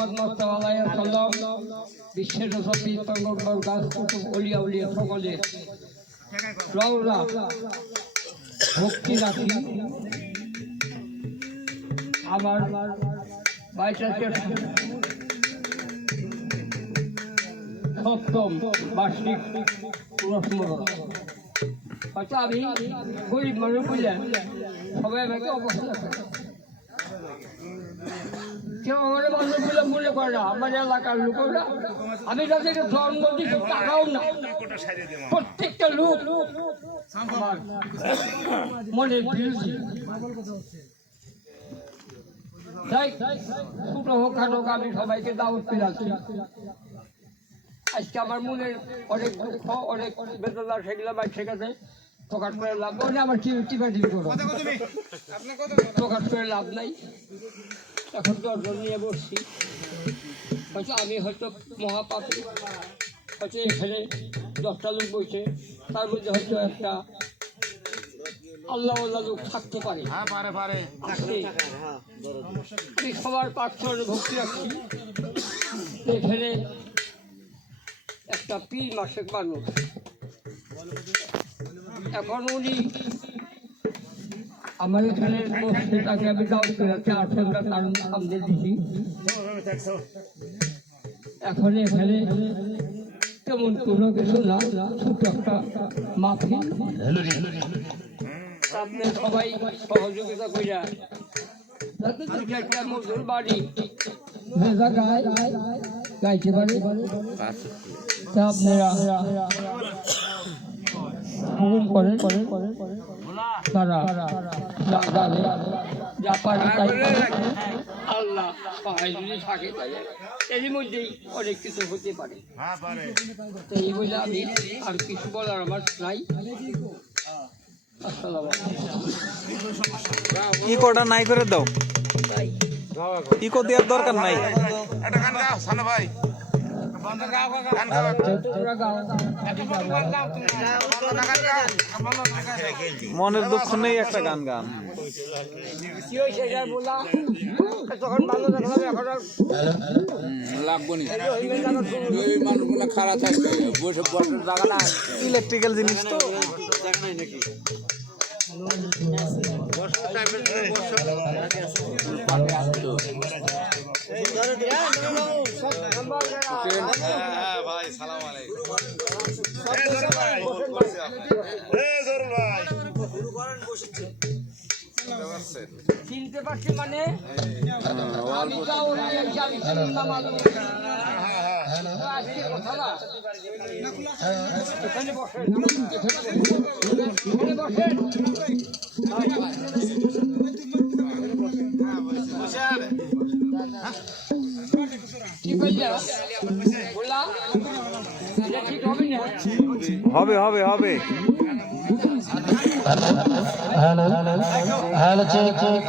মোহাম্মদ মুস্তাফা আলাইহিস সালাম বিশ্বের যত পীর পয়গম্বর গাছ কুতুব ওলিয়া উলিয়া সকলে রওনা মুক্তি রাখি আমার বাইটাকে সপ্তম বার্ষিক পুরস্মরণ হয়তো আমি গরিব মানুষ বুঝলেন সবাই আমাকে অবহেলা করে কেউ আমার মানুষগুলো মনে করে না আমার এলাকার লোকেরা আমি তাদেরকে জন্ম দিচ্ছি টাকাও না প্রত্যেকটা লোক আমার মনের বিরোধী ছোট হোক খাটো হোক আমি সবাইকে দাওয়াত পেলাচ্ছি আজকে আমার মনের অনেক দুঃখ অনেক বেদনা সেগুলো বা শেখাতে প্রকাশ করে লাভ নেই আমার টিপাটিপি করো প্রকাশ করে লাভ নাই এখন দর্জন নিয়ে বসছি হয়তো আমি হয়তো মহাপাপী হয়তো এখানে 10টা লোক বসে তার মধ্যে হয়তো একটা আল্লাহ লোক থাকতে পারে আমি সবার প্রার্থনার ভক্তি রাখছি এখানে একটা পীর মাসিক মানুষ এখন উনি আমার এখানে তাকে আমি দাওয়াত করে 400টা কারণ সামনে দিছি এখন এখানে তেমন কোনো কিছু না ছোট একটা মাহফিল আপনি সবাই সহযোগিতা কইরা একটা মজুর বাড়ি গাইতে পারে আপনারা তারা আল্লাহ সহায় যদি থাকে এরই মধ্যেই অনেক কিছু হতে পারে তো এই বলে আমি আর কিছু বলার আমার নাই। ইকোটা নাই করে দাও, ইকো দেওয়ার দরকার নাই। মনের দুঃখ নেই, একটা গান গান। ইলেকট্রিক্যাল জিনিস তো ভাই সালাম আলাইকুম। চিনতে পারছি মানে হবে হবে হবে। Hello hello check check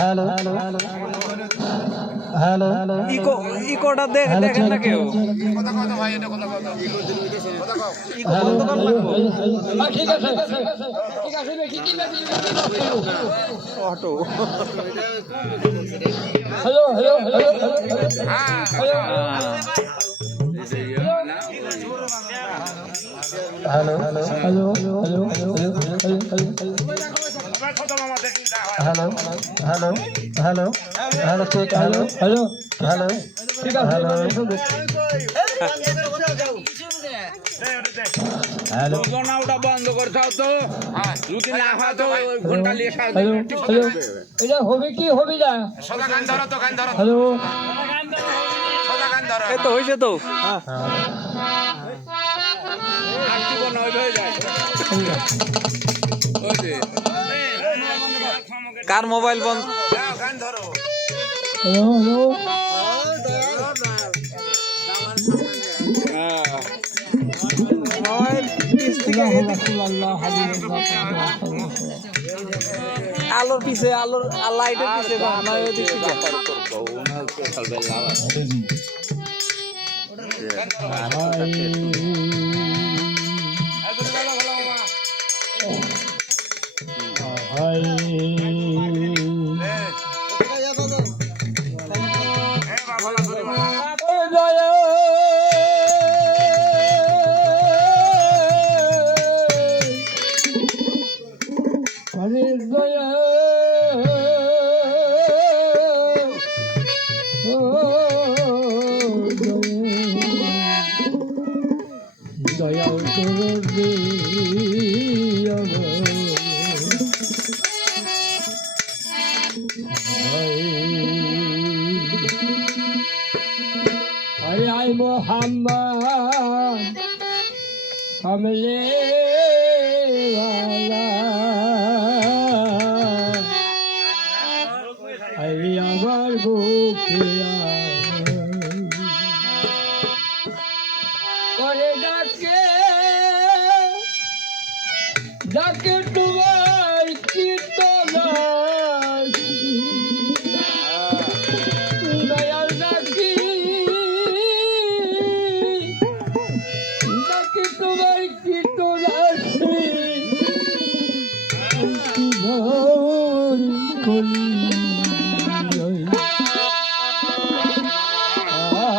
hello hello hello echo ইকোটা দেখেন না কেউ। Auto hello hello hello hello hello hello hello hello hello hello check hello hello hello ঠিক আছে হ্যালো হ্যালো ওটা বন্ধ করে দাও তো, যদি না হয় তো ঘন্টা নিয়ে হ্যালো হ্যালো এটা হবে কি হবে না সোজা গান ধরো তো, গান ধরো, হ্যালো সোজা গান ধরো। এই তো হয়েছে তো, হ্যাঁ আর কি কোন হয়ে যায়। কার মোবাইল বন্ধ, গান ধরো। হ্যালো হ্যালো আলোর পিছে, আলোর লাইটের পিছে अरे आई मोहम्मद कमले वाला अरे আমার বুকে করে ডাকে ডাকে তোমার কীর্তনা দয়াল ডাকি ডাকে তোমার কীর্তনা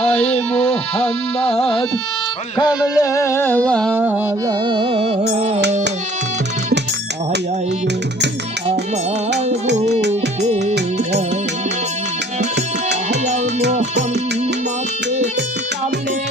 আয় মোহাম্মদ কমলে वाला আয় আয় রে আমার বুকে আয় আয় মোহাম্মদ কমলে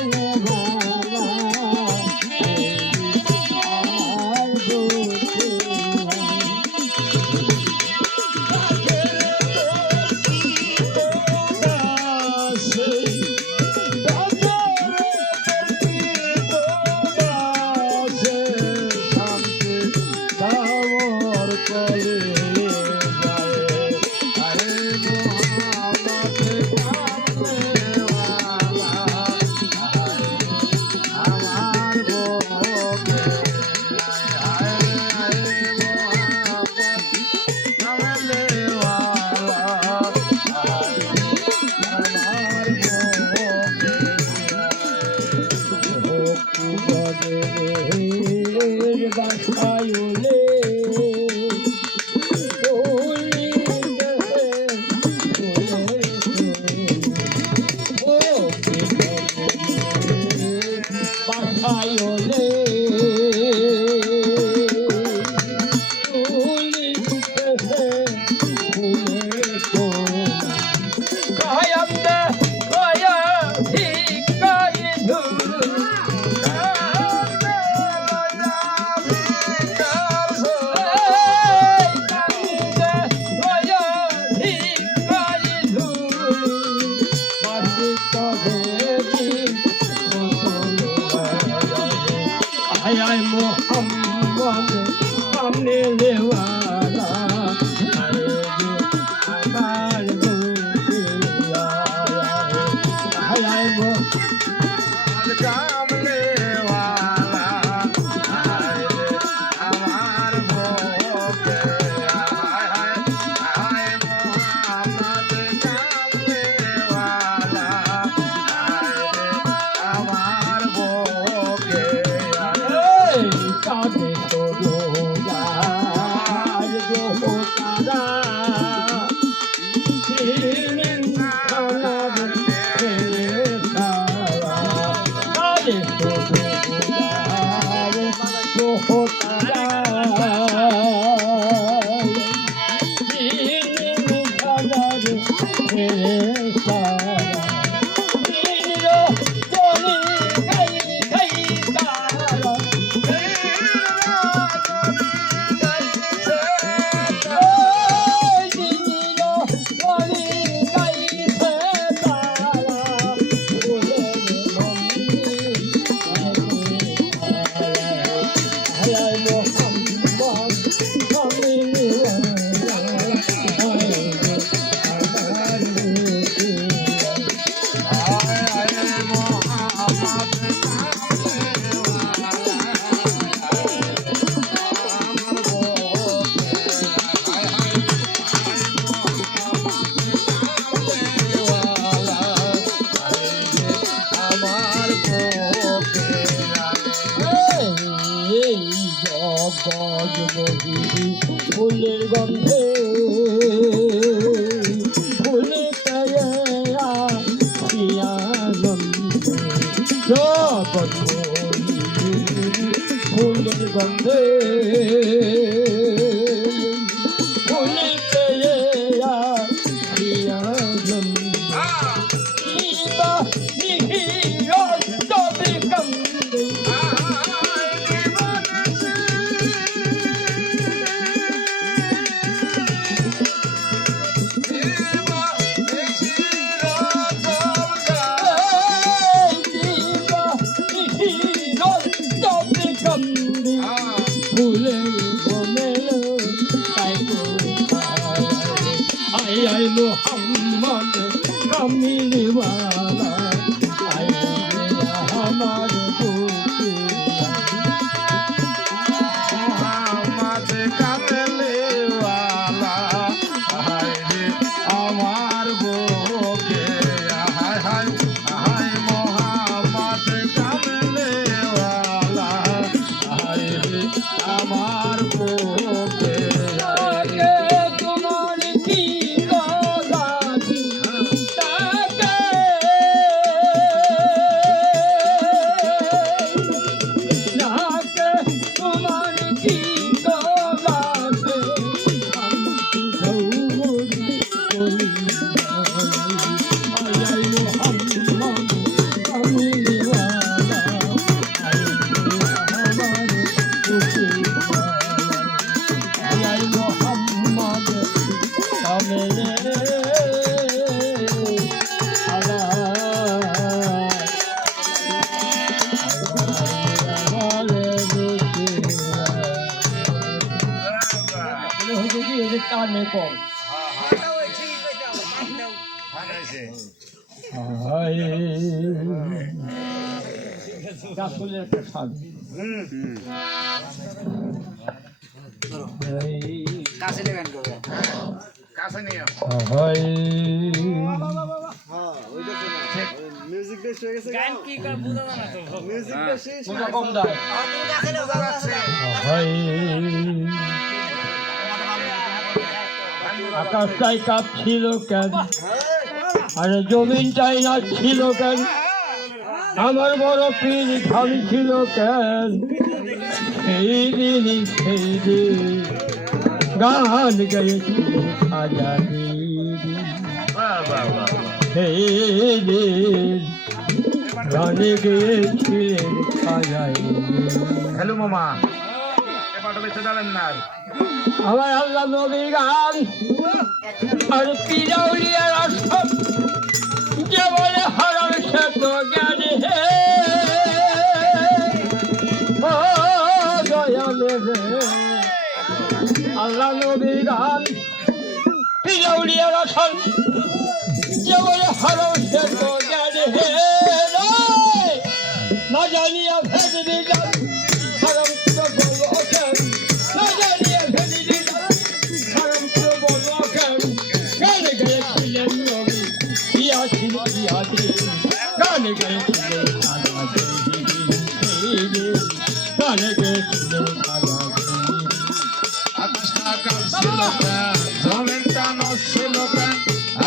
वाला আমার বুকে ফুলের গন্ধে ফুলে ফুলের গন্ধে ফুলের মোহাম্মদ কামলিওয়ালা আয়ে আমার বুকে মোহাম্মদ কামলিওয়ালা হায় রে আমার বুকে হায় হায় হায় মোহাম্মদ কামলিওয়ালা হায় রে আমার বুকে আগে তোমার কি লাগাত তাকে নাকে তোমার কি লাগাত আমি কি দৌড় করি আয় মোহাম্মদ কামলিওয়ালা আয় আমার বুকে আয় মোহাম্মদ কানে কম আসলে একটা স্বাদ কাছে নিয়ে কম দেয় আকাশটাই কাঁপছিল কেন আরে জমিনটাই নাচছিল কেন আমার বড় পীর ঘামছিল কেন সেই দিন গান গেয়েছি খাজা দিদি সেই দিন গানে গেয়েছিলেন খাজা হ্যালো মামা এবার বেঁচে যাবেন না আমার আল্লাহ নবীর গান আর পিরাউলিয়ার আসন যে বলে হারার সে তো জ্ঞানী হে ও দয়ালে রে আল্লাহ নবীর গান পিরাউলিয়ার আসন যে বলে হারার সে তো জ্ঞানী হে না জানিয়া ভেদ দিলাম হারাম তো বলো কেন না জানিয়া ভেদ দিলাম হারাম তো বলো কেন গানে গেয়েছিলেন নবী ইয়াছিল ইয়াদিন গানে গেয়েছিলেন খাজা দিন গানে গেয়েছিলেন খাজা দিন আকাশটা কাঁপছিল কেন জমিনটা নড়ছিল কেন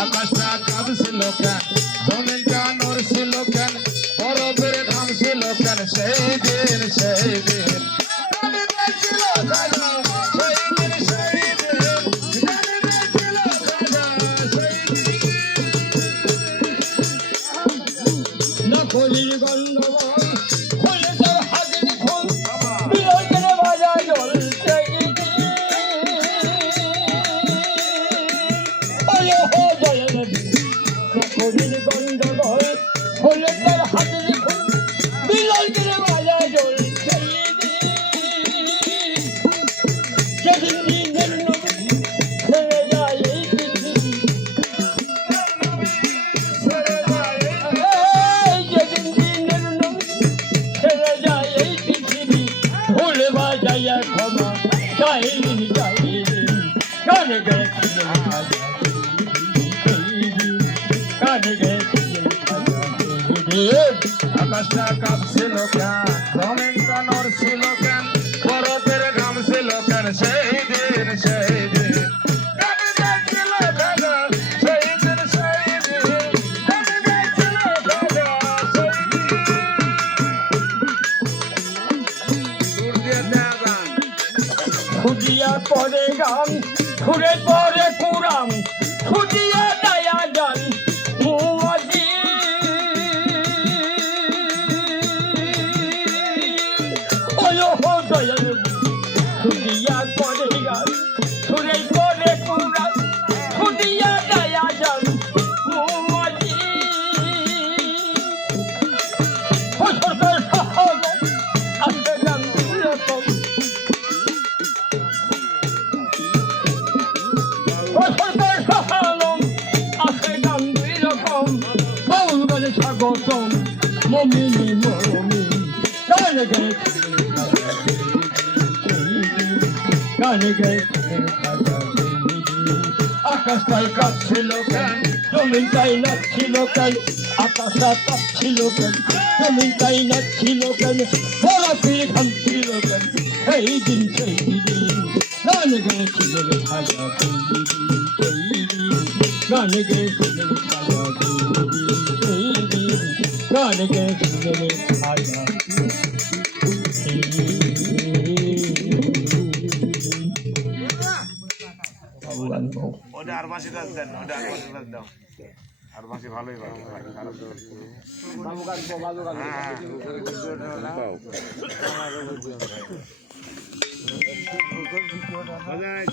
আকাশটা কাঁপছিল কেন জমিনটা নড়ছিল কেন বরফের ঘামছিল কেন সেই দিন গানে গাইছিল খাজা সেই দিন গানে গাইছিল খাজা সেই দিন না কলির গন্ধবন খুলে তোর হাতে দেখুন বিরল করে বাজা জ্বলছে ওরে হো জয় নবী না কলির গন্ধবন খুলে তোর হাতে দেখুন বিরল করে বাজা জ্বলছে যেদিন দিনের নবী ছেড়ে যায় এই পৃথিবী যেদিন দিনের নবী ছেড়ে যায় এই পৃথিবী ভুলে বাজাইয়া ক্ষমা চাইলেন গানে গেছিলেন খাজা গানে গেছিলেন খাজা আকাশটা কাঁপছিল কেন জমিনটা নড়ছিল কেন বরফের ঘামছিল কেন সেই দিন গানে গাইছিল খাজা সেই দিন গানে গাইছিল খাজা সেই দিন দূর দিয়ে দেয়া গান খুদিয়া পরে গান ঘুরে পরে কুরাম খুদিয়া দয়া গান মুয়াজি ওলো হো দয়াল খুদিয়া পরে গান ঘুরে পরে কুরাম খুদিয়া দয়া গান মুয়াজি ও সরকার সাহাব আসে গান রকম ও সরকার কসম মমিনি মমিন গান গায় গান গায় আকাশটাই কাঁপছিল কেন জমিনটাই নাচছিল কেন আকাশটা কাঁপছিল কেন জমিনটাই নাচছিল কেন বড় ফির ঘামছিল কেন এই দিন সেই দিন গান গেয়েছিলেন খাজা সেই দিন গান গেয়েছিলেন খাজা সেই দিন গান গেয়েছিলেন খাজা সেই ওটা আর মাসি দাস দেন ওটা আর মাসি দাস দাও আর মাসি ভালোই ভালো বাবু কাটবো বাবু কাটবো হ্যাঁ